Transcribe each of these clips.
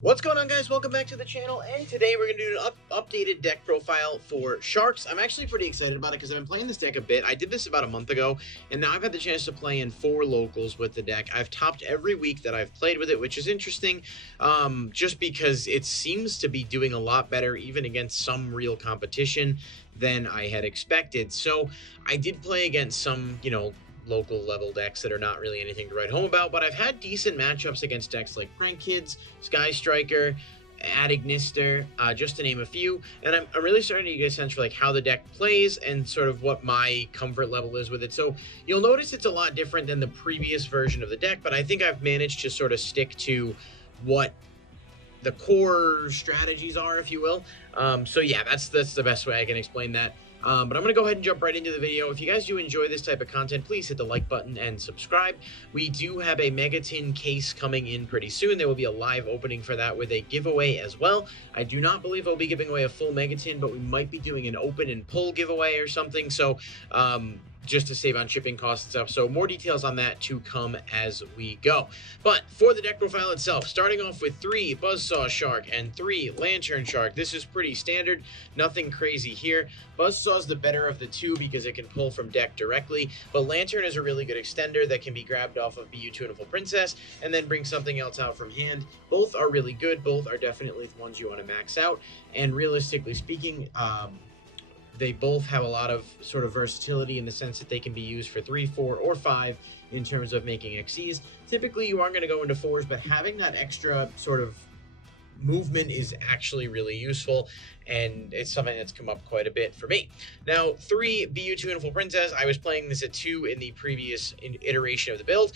What's going on, guys? Welcome back to the channel, and today we're going to do an updated deck profile for Sharks. I'm actually pretty excited about it because I've been playing this deck a bit. I did this about a month ago, and now I've had the chance to play in 4 locals with the deck. I've topped every week that I've played with it, which is interesting, just because it seems to be doing a lot better, even against some real competition than I had expected. So I did play against some, local level decks that are not really anything to write home about, but I've had decent matchups against decks like Prank Kids, Sky Striker, Adignister, just to name a few, and I'm really starting to get a sense for like how the deck plays and sort of what my comfort level is with it. So you'll notice it's a lot different than the previous version of the deck, but I think I've managed to sort of stick to what the core strategies are, if you will. So yeah, that's the best way I can explain that. But I'm going to go ahead and jump right into the video. If you guys do enjoy this type of content, please hit the like button and subscribe. We do have a Megatin case coming in pretty soon. There will be a live opening for that with a giveaway as well. I do not believe I'll be giving away a full Megatin, but we might be doing an open and pull giveaway or something. So, just to save on shipping costs and stuff. So more details on that to come as we go. But for the deck profile itself, starting off with 3 Buzzsaw Shark and 3 Lantern Shark. This is pretty standard, nothing crazy here. Buzzsaw is the better of the two because it can pull from deck directly, but Lantern is a really good extender that can be grabbed off of BU Tuneful Princess and then bring something else out from hand. Both are really good, both are definitely the ones you want to max out, and realistically speaking, they both have a lot of sort of versatility in the sense that they can be used for 3, 4, or 5 in terms of making XCs. Typically, you are going to go into 4s, but having that extra sort of movement is actually really useful, and it's something that's come up quite a bit for me. Now, 3 BU Tuneful Princess. I was playing this at 2 in the previous iteration of the build.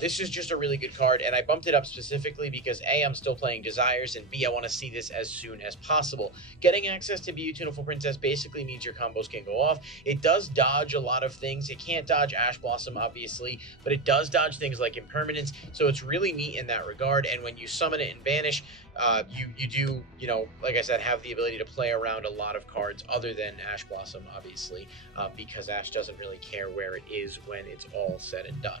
This is just a really good card, and I bumped it up specifically because A, I'm still playing Desires, and B, I want to see this as soon as possible. Getting access to BU Tuneful Princess basically means your combos can go off. It does dodge a lot of things. It can't dodge Ash Blossom, obviously, but it does dodge things like Impermanence, so it's really neat in that regard. And when you summon it and banish, you do, like I said, have the ability to play around a lot of cards other than Ash Blossom, obviously, because Ash doesn't really care where it is when it's all said and done.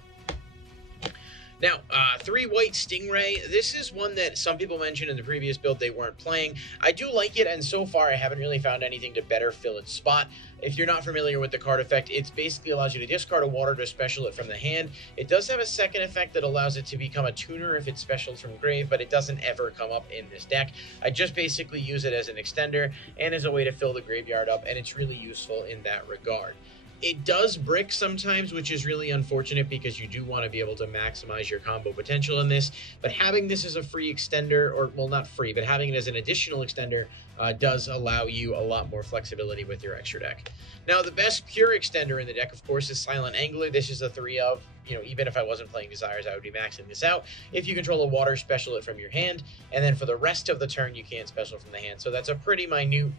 Now, 3 White Stingray. This is one that some people mentioned in the previous build they weren't playing. I do like it, and so far I haven't really found anything to better fill its spot. If you're not familiar with the card effect, it basically allows you to discard a water to special it from the hand. It does have a second effect that allows it to become a tuner if it's specialed from grave, but it doesn't ever come up in this deck. I just basically use it as an extender and as a way to fill the graveyard up, and it's really useful in that regard. It does brick sometimes, which is really unfortunate because you do want to be able to maximize your combo potential in this, but having this as a free extender, or, well, not free, but having it as an additional extender does allow you a lot more flexibility with your extra deck. Now, the best pure extender in the deck, of course, is Silent Angler. This is a 3 of. Even if I wasn't playing Desires, I would be maxing this out. If you control a water, special it from your hand, and then for the rest of the turn, you can't special from the hand. So that's a pretty minute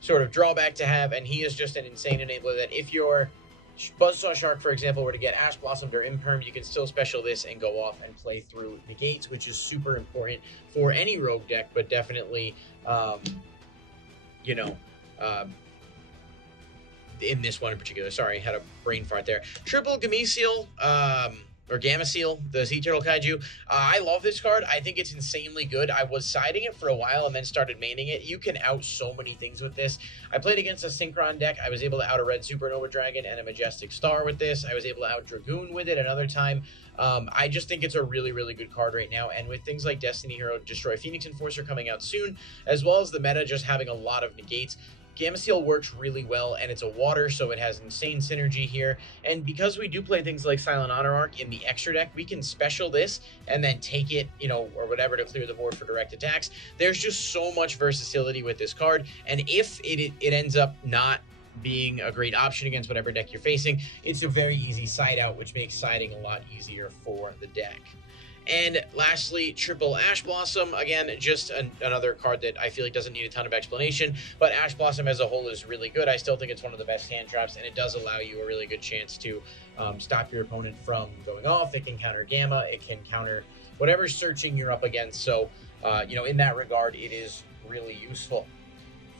sort of drawback to have, and he is just an insane enabler that if your Buzzsaw Shark, for example, were to get Ash Blossomed or Imperm, you can still special this and go off and play through negates, which is super important for any rogue deck, but definitely, in this one in particular. Sorry, I had a brain fart there. Triple Gameciel, or Gameciel, the Sea Turtle Kaiju. I love this card. I think it's insanely good. I was siding it for a while and then started maining it. You can out so many things with this. I played against a Synchron deck. I was able to out a red Supernova Dragon and a Majestic Star with this. I was able to out Dragoon with it another time. I just think it's a really, really good card right now. And with things like Destiny Hero, Destroy Phoenix Enforcer coming out soon, as well as the meta just having a lot of negates, Gameciel works really well, and it's a water, so it has insane synergy here. And because we do play things like Silent Honor Arc in the extra deck, we can special this and then take it, or whatever, to clear the board for direct attacks. There's just so much versatility with this card, and if it ends up not being a great option against whatever deck you're facing, it's a very easy side out, which makes siding a lot easier for the deck. And lastly, Triple Ash Blossom. Again, just another card that I feel like doesn't need a ton of explanation, but Ash Blossom as a whole is really good. I still think it's one of the best hand traps, and it does allow you a really good chance to stop your opponent from going off. It can counter Gamma. It can counter whatever's searching you're up against. So, in that regard, it is really useful.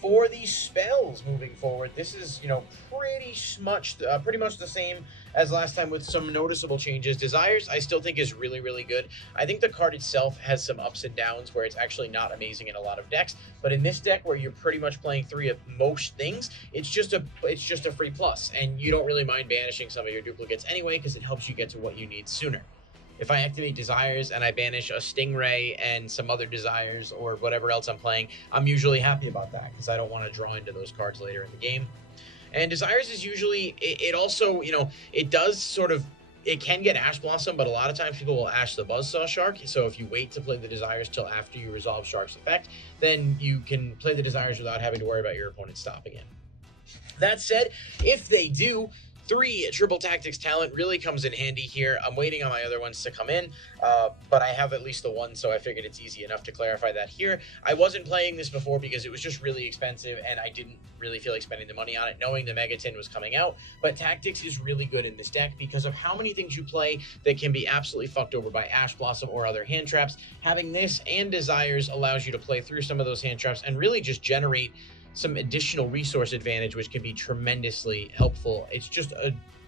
For these spells moving forward, this is, you know, pretty much the same as last time with some noticeable changes. Desires, I still think is really, really good. I think the card itself has some ups and downs where it's actually not amazing in a lot of decks, but in this deck where you're pretty much playing 3 of most things, it's just a free plus, and you don't really mind banishing some of your duplicates anyway because it helps you get to what you need sooner. If I activate Desires and I banish a Stingray and some other Desires or whatever else I'm playing, I'm usually happy about that because I don't want to draw into those cards later in the game. And Desires is usually, it also, you know, it does sort of, it can get Ash Blossom, but a lot of times people will Ash the Buzzsaw Shark. So if you wait to play the Desires till after you resolve Shark's effect, then you can play the Desires without having to worry about your opponent stopping it. That said, if they do, 3 Triple Tactics talent really comes in handy here. I'm waiting on my other ones to come in, but I have at least the one, so I figured it's easy enough to clarify that here. I wasn't playing this before because it was just really expensive, and I didn't really feel like spending the money on it, knowing the Megatin was coming out. But Tactics is really good in this deck because of how many things you play that can be absolutely fucked over by Ash Blossom or other hand traps. Having this and Desires allows you to play through some of those hand traps and really just generate some additional resource advantage, which can be tremendously helpful. It's just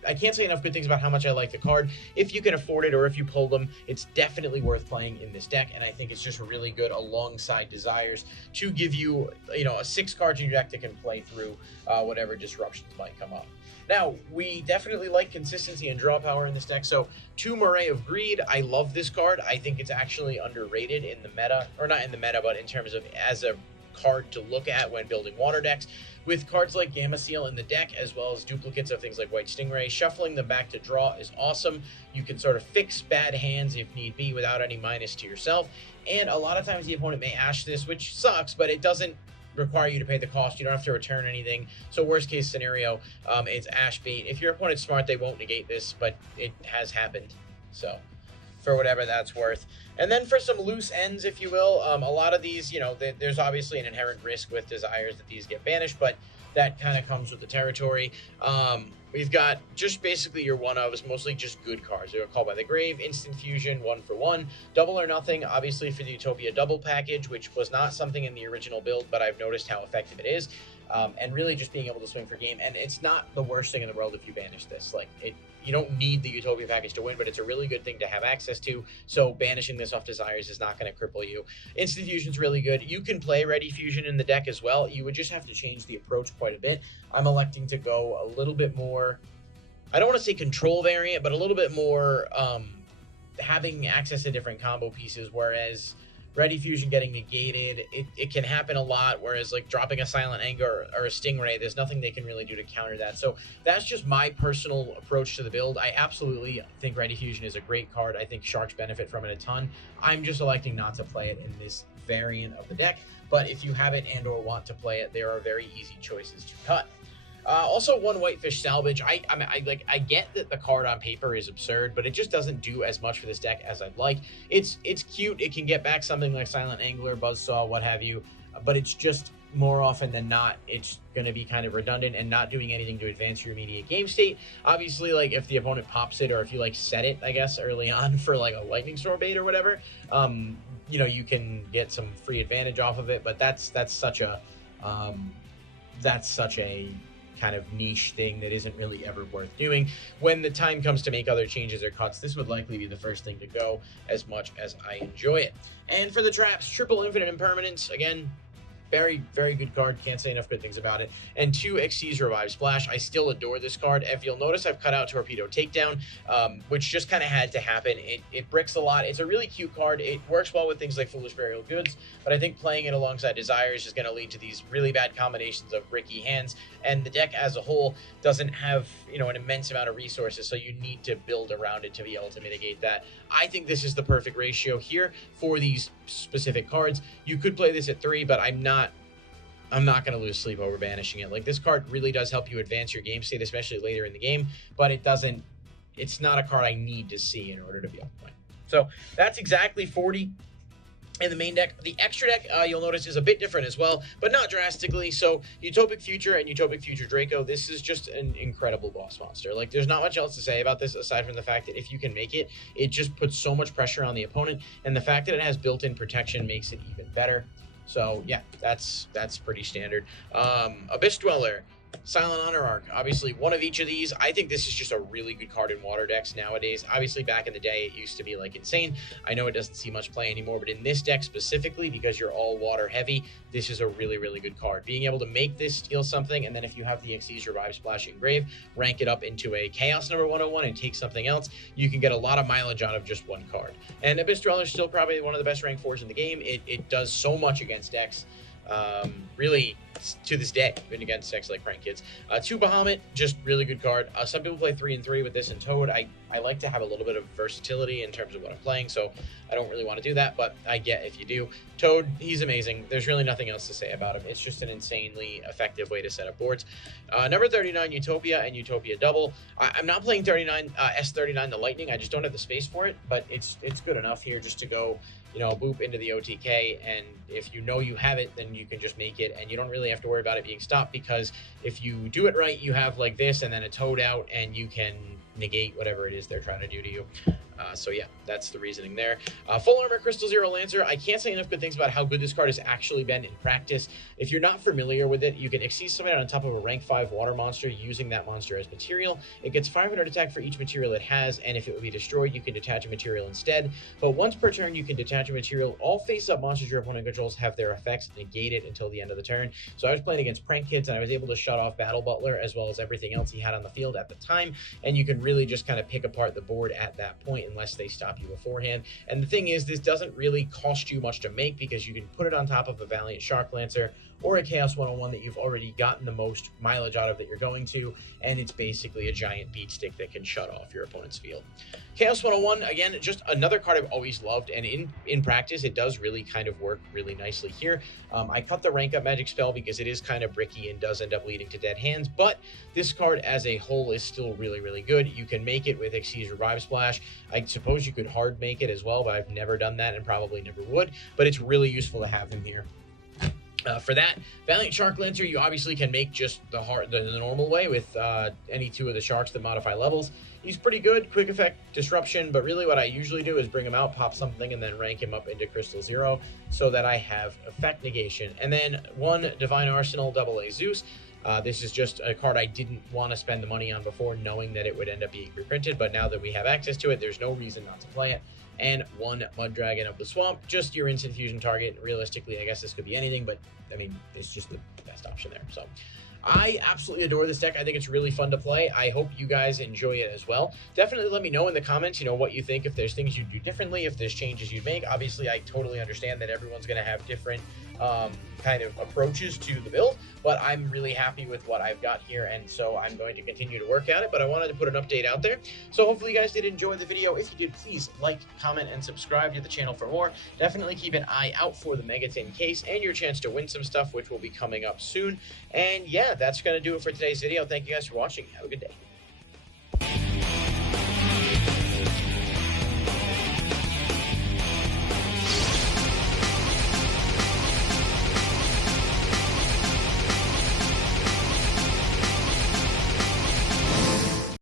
I can't say enough good things about how much I like the card. If you can afford it or if you pull them, it's definitely worth playing in this deck, and I think it's just really good alongside Desires to give you, you know, a 6 card in your deck that can play through whatever disruptions might come up. Now, we definitely like consistency and draw power in this deck, so 2 Moray of Greed, I love this card. I think it's actually underrated in the meta, or not in the meta, but in terms of as a card to look at when building water decks. With cards like Gamma Seal in the deck, as well as duplicates of things like White Stingray, shuffling them back to draw is awesome. You can sort of fix bad hands if need be without any minus to yourself, and a lot of times the opponent may Ash this, which sucks, but it doesn't require you to pay the cost. You don't have to return anything, so worst case scenario, it's Ash bait. If your opponent's smart, they won't negate this, but it has happened, so for whatever that's worth. And then for some loose ends, if you will, a lot of these, you know, there's obviously an inherent risk with Desires that these get banished, but that kind of comes with the territory. We've got just basically your one-ofs, mostly just good cards. They were Called by the Grave, Instant Fusion, 1 for 1, Double or Nothing, obviously for the Utopia double package, which was not something in the original build, but I've noticed how effective it is. And really just being able to swing for game. And it's not the worst thing in the world if you banish this. Like, you don't need the Utopia package to win, but it's a really good thing to have access to. So banishing this off Desires is not going to cripple you. Instant Fusion's really good. You can play Ready Fusion in the deck as well. You would just have to change the approach quite a bit. I'm electing to go a little bit more, I don't want to say control variant, but a little bit more having access to different combo pieces, whereas Ready Fusion getting negated, it can happen a lot, whereas like dropping a Silent Anger or a Stingray, there's nothing they can really do to counter that. So that's just my personal approach to the build. I absolutely think Ready Fusion is a great card. I think Sharks benefit from it a ton. I'm just electing not to play it in this variant of the deck, but if you have it and or want to play it, there are very easy choices to cut. Also, 1 Whitefish Salvage. I get that the card on paper is absurd, but it just doesn't do as much for this deck as I'd like. It's cute. It can get back something like Silent Angler, Buzzsaw, what have you, but it's just more often than not, it's going to be kind of redundant and not doing anything to advance your immediate game state. Obviously, like if the opponent pops it, or if you like set it, I guess, early on for like a Lightning Storm bait or whatever, you know, you can get some free advantage off of it. But that's such a kind of niche thing that isn't really ever worth doing. When the time comes to make other changes or cuts, this would likely be the first thing to go, as much as I enjoy it. And for the traps, Triple Infinite Impermanence, again, very, very good card. Can't say enough good things about it. And 2 Xyz Revive Splash. I still adore this card. If you'll notice, I've cut out Torpedo Takedown, which just kind of had to happen. It bricks a lot. It's a really cute card. It works well with things like Foolish Burial Goods, but I think playing it alongside Desires is going to lead to these really bad combinations of bricky hands, and the deck as a whole doesn't have, you know, an immense amount of resources, so you need to build around it to be able to mitigate that. I think this is the perfect ratio here for these specific cards. You could play this at 3, but I'm not going to lose sleep over banishing it. Like, this card really does help you advance your game state, especially later in the game, but it's not a card I need to see in order to be on point. So that's exactly 40 in the main deck. The extra deck, you'll notice, is a bit different as well, but not drastically. So Utopic Future and Utopic Future Draco, this is just an incredible boss monster. Like, there's not much else to say about this aside from the fact that if you can make it, it just puts so much pressure on the opponent, and the fact that it has built-in protection makes it even better. So yeah, that's pretty standard. Abyss Dweller, Silent Honor Arc, obviously one of each of these. I think this is just a really good card in water decks nowadays. Obviously back in the day it used to be like insane. I know it doesn't see much play anymore, but in this deck specifically, because you're all water heavy, this is a really, really good card. Being able to make this steal something, and then if you have the Xyz Revive Splash Engrave, rank it up into a Chaos number 101 and take something else, you can get a lot of mileage out of just one card. And Abyss Dweller is still probably one of the best rank 4s in the game. It does so much against decks. Really, to this day, been against decks like Prank Kids. 2 Bahamut, just really good card. Some people play 3 and 3 with this and Toad. I like to have a little bit of versatility in terms of what I'm playing, so I don't really want to do that, but I get if you do. Toad, he's amazing. There's really nothing else to say about him. It's just an insanely effective way to set up boards. Number 39, Utopia and Utopia Double. I'm not playing 39 S39 the Lightning. I just don't have the space for it, but it's good enough here just to go, you know, boop into the OTK, and if you know you have it, then you can just make it, and you don't really have to worry about it being stopped, because if you do it right, you have like this, and then a Toad out, and you can negate whatever it is they're trying to do to you. So yeah, that's the reasoning there. Full Armor Crystal Zero Lancer. I can't say enough good things about how good this card has actually been in practice. If you're not familiar with it, you can Xyz somebody on top of a rank 5 water monster using that monster as material. It gets 500 attack for each material it has, and if it would be destroyed, you can detach a material instead. But once per turn, you can detach a material. All face-up monsters your opponent controls have their effects negated until the end of the turn. So I was playing against Prank Kids, and I was able to shut off Battle Butler as well as everything else he had on the field at the time, and you can really just kind of pick apart the board at that point unless they stop you beforehand. And the thing is, this doesn't really cost you much to make, because you can put it on top of a Valiant Shark Lancer or a Chaos 101 that you've already gotten the most mileage out of that you're going to, and it's basically a giant beat stick that can shut off your opponent's field. Chaos 101, again, just another card I've always loved, and in practice, it does really kind of work really nicely here. I cut the rank up magic spell because it is kind of bricky and does end up leading to dead hands, but this card as a whole is still really, really good. You can make it with Xyz Revive Splash. I suppose you could hard make it as well, but I've never done that and probably never would, but it's really useful to have him here. For that, Valiant Shark Lancer, you obviously can make just the normal way with any 2 of the sharks that modify levels. He's pretty good, quick effect disruption, but really what I usually do is bring him out, pop something, and then rank him up into Crystal Zero so that I have effect negation. And then 1 Divine Arsenal AA Zeus. This is just a card I didn't want to spend the money on before, knowing that it would end up being reprinted, but now that we have access to it, there's no reason not to play it. And 1 Mud Dragon of the Swamp, just your instant fusion target. Realistically, I guess this could be anything, but I mean, it's just the best option there. So I absolutely adore this deck. I think it's really fun to play. I hope you guys enjoy it as well. Definitely let me know in the comments, you know, what you think, if there's things you'd do differently, if there's changes you'd make. Obviously, I totally understand that everyone's going to have different kind of approaches to the build, but I'm really happy with what I've got here, and so I'm going to continue to work at it, but I wanted to put an update out there. So hopefully you guys did enjoy the video. If you did, please like, comment, and subscribe to the channel for more. Definitely keep an eye out for the Megatin case and your chance to win some stuff, which will be coming up soon. And yeah, that's going to do it for today's video. Thank you guys for watching. Have a good day.